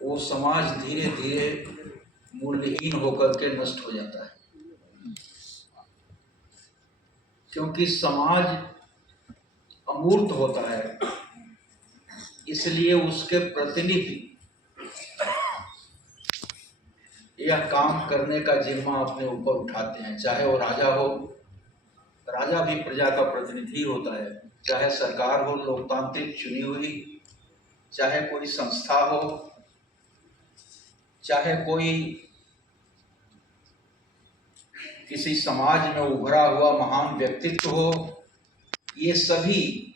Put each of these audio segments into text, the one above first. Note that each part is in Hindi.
वो समाज धीरे धीरे मूल्यहीन होकर के नष्ट हो जाता है, क्योंकि समाज अमूर्त होता है, इसलिए उसके प्रतिनिधि यह काम करने का जिम्मा अपने ऊपर उठाते हैं। चाहे वो राजा हो, राजा भी प्रजा का प्रतिनिधि होता है, चाहे सरकार हो लोकतांत्रिक चुनी हुई, चाहे कोई संस्था हो, चाहे कोई किसी समाज में उभरा हुआ महान व्यक्तित्व हो, ये सभी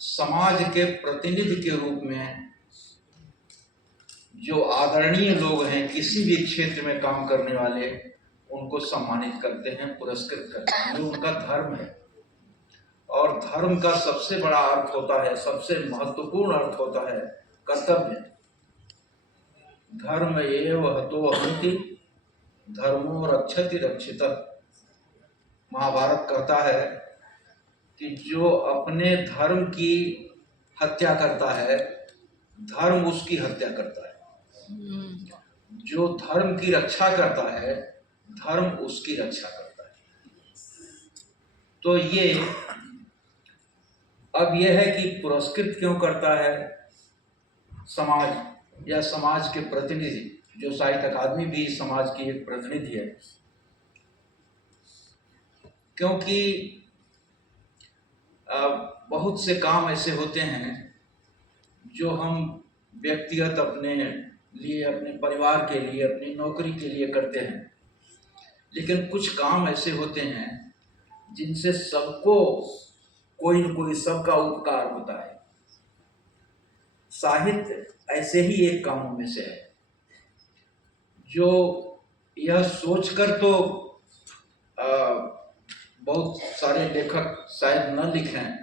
समाज के प्रतिनिधि के रूप में जो आदरणीय लोग हैं किसी भी क्षेत्र में काम करने वाले, उनको सम्मानित करते हैं, पुरस्कृत करते हैं। ये उनका धर्म है। और धर्म का सबसे बड़ा अर्थ होता है, सबसे महत्वपूर्ण अर्थ होता है कर्तव्य। धर्म एव हतो हन्ति धर्मो रक्षति रक्षितः। महाभारत कहता है कि जो अपने धर्म की हत्या करता है, धर्म उसकी हत्या करता है। जो धर्म की रक्षा करता है, धर्म उसकी रक्षा करता है। तो ये अब यह है कि पुरस्कृत क्यों करता है समाज या समाज के प्रतिनिधि। जो साहित्य अकादमी भी समाज की एक प्रतिनिधि है, क्योंकि बहुत से काम ऐसे होते हैं जो हम व्यक्तिगत अपने लिए, अपने परिवार के लिए, अपनी नौकरी के लिए करते हैं, लेकिन कुछ काम ऐसे होते हैं जिनसे सबको कोई न कोई, सबका उपकार होता है। साहित्य ऐसे ही एक कामों में से है जो यह सोचकर तो बहुत सारे लेखक शायद न लिखें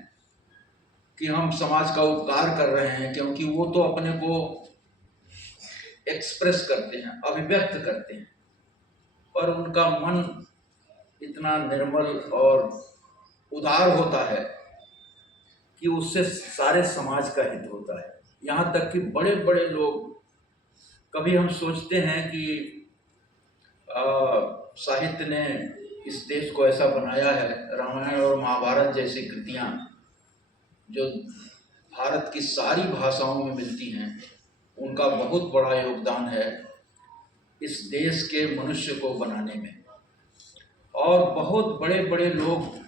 कि हम समाज का उपकार कर रहे हैं, क्योंकि वो तो अपने को एक्सप्रेस करते हैं, अभिव्यक्त करते हैं, पर उनका मन इतना निर्मल और उदार होता है कि उससे सारे समाज का हित होता है। यहाँ तक कि बड़े बड़े लोग, कभी हम सोचते हैं कि साहित्य ने इस देश को ऐसा बनाया है, रामायण और महाभारत जैसी कृतियाँ जो भारत की सारी भाषाओं में मिलती हैं, उनका बहुत बड़ा योगदान है इस देश के मनुष्य को बनाने में। और बहुत बड़े बड़े लोग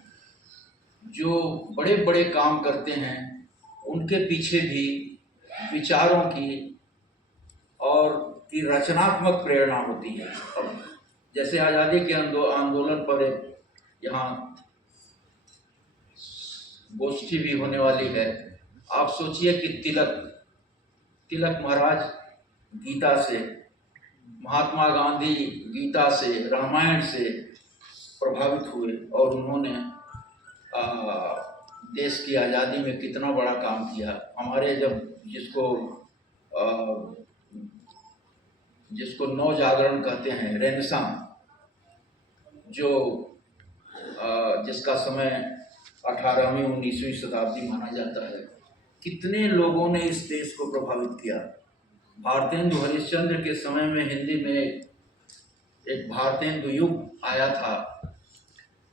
जो बड़े बड़े काम करते हैं, उनके पीछे भी विचारों की और की रचनात्मक प्रेरणा होती है। अब जैसे आज़ादी के आंदोलन पर यहाँ गोष्ठी भी होने वाली है। आप सोचिए कि तिलक महाराज गीता से, महात्मा गांधी गीता से, रामायण से प्रभावित हुए और उन्होंने देश की आज़ादी में कितना बड़ा काम किया। हमारे जब जिसको नव जागरण कहते हैं, रेनेसां, जो जिसका समय 18वीं 19वीं शताब्दी माना जाता है, कितने लोगों ने इस देश को प्रभावित किया। भारतेंदु हरिश्चंद्र के समय में हिंदी में एक भारतेंदु युग आया था।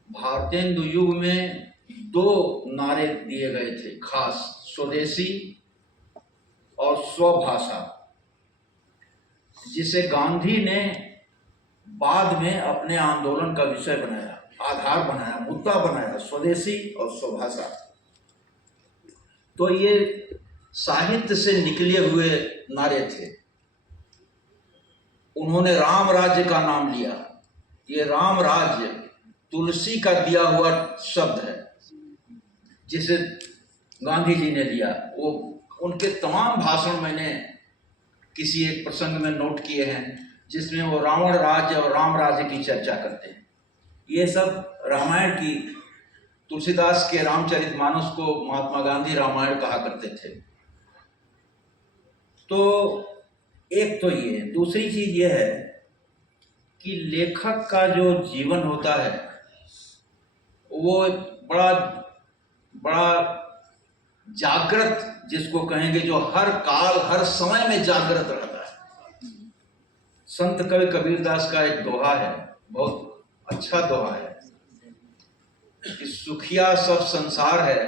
भारतेंदु युग में 2 नारे दिए गए थे खास, स्वदेशी और स्वभाषा, जिसे गांधी ने बाद में अपने आंदोलन का विषय बनाया, आधार बनाया, मुद्दा बनाया, स्वदेशी और स्वभाषा। तो ये साहित्य से निकले हुए नारे थे। उन्होंने राम राज्य का नाम लिया। ये राम राज्य तुलसी का दिया हुआ शब्द है, जिसे गांधी जी ने दिया। वो उनके तमाम भाषण मैंने किसी एक प्रसंग में नोट किए हैं, जिसमें वो रावण राज्य और राम राज्य की चर्चा करते हैं। ये सब रामायण की, तुलसीदास के रामचरितमानस को महात्मा गांधी रामायण कहा करते थे। तो एक तो ये, दूसरी चीज ये है कि लेखक का जो जीवन होता है वो बड़ा जागृत, जिसको कहेंगे, जो हर काल हर समय में जागृत रहता है। संत कवि कबीरदास का एक दोहा है, बहुत अच्छा दोहा है कि सुखिया सब संसार है,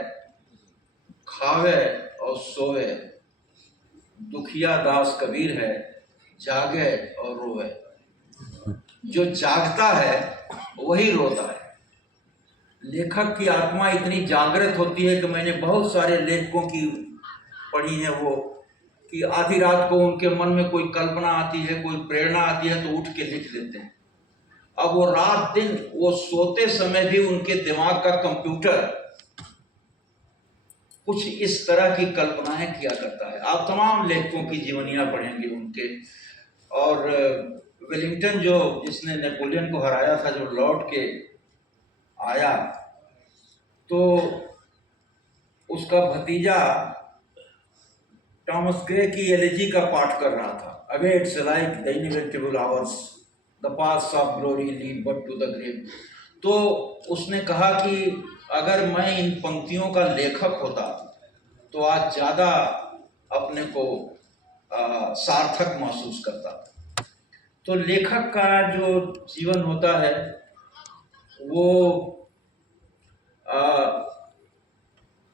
खावे और सोवे, दुखिया दास कबीर है, जागे और रोवे। जो जागता है वही रोता है। लेखक की आत्मा इतनी जागृत होती है कि मैंने बहुत सारे लेखकों की पढ़ी है वो, कि आधी रात को उनके मन में कोई कल्पना आती है, कोई प्रेरणा आती है तो उठ के लिख देते हैं। अब वो रात दिन, वो सोते समय भी उनके दिमाग का कंप्यूटर कुछ इस तरह की कल्पनाएं किया करता है। आप तमाम लेखकों की जीवनियां पढ़ेंगे उनके। और वेलिंगटन जो, जिसने नेपोलियन को हराया था, जो लौट के आया तो उसका भतीजा टॉमस ग्रे की एलिजी का पाठ कर रहा था। Away it's like the inevitable hours, the paths of glory lead but to the grave. तो उसने कहा कि अगर मैं इन पंक्तियों का लेखक होता तो आज ज़्यादा अपने को सार्थक महसूस करता। तो लेखक का जो जीवन होता है वो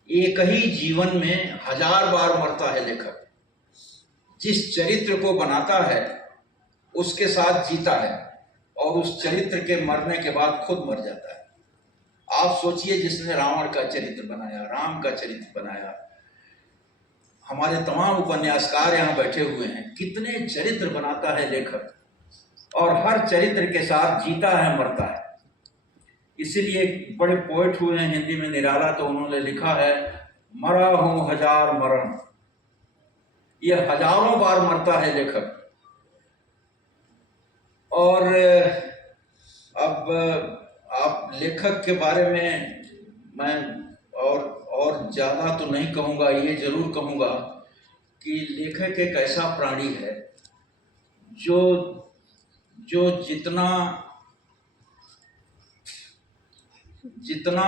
एक ही जीवन में 1000 बार मरता है लेखक। जिस चरित्र को बनाता है उसके साथ जीता है और उस चरित्र के मरने के बाद खुद मर जाता है। आप सोचिए, जिसने रावण का चरित्र बनाया, राम का चरित्र बनाया, हमारे तमाम उपन्यासकार यहाँ बैठे हुए हैं, कितने चरित्र बनाता है लेखक और हर चरित्र के साथ जीता है, मरता है। इसीलिए बड़े पोएट हुए हैं हिंदी में, निराला, तो उन्होंने लिखा है, मरा हूं 1000 मरण। ये हजारों बार मरता है लेखक। और अब आप लेखक के बारे में मैं और ज़्यादा तो नहीं कहूँगा, ये जरूर कहूँगा कि लेखक एक ऐसा प्राणी है जो जितना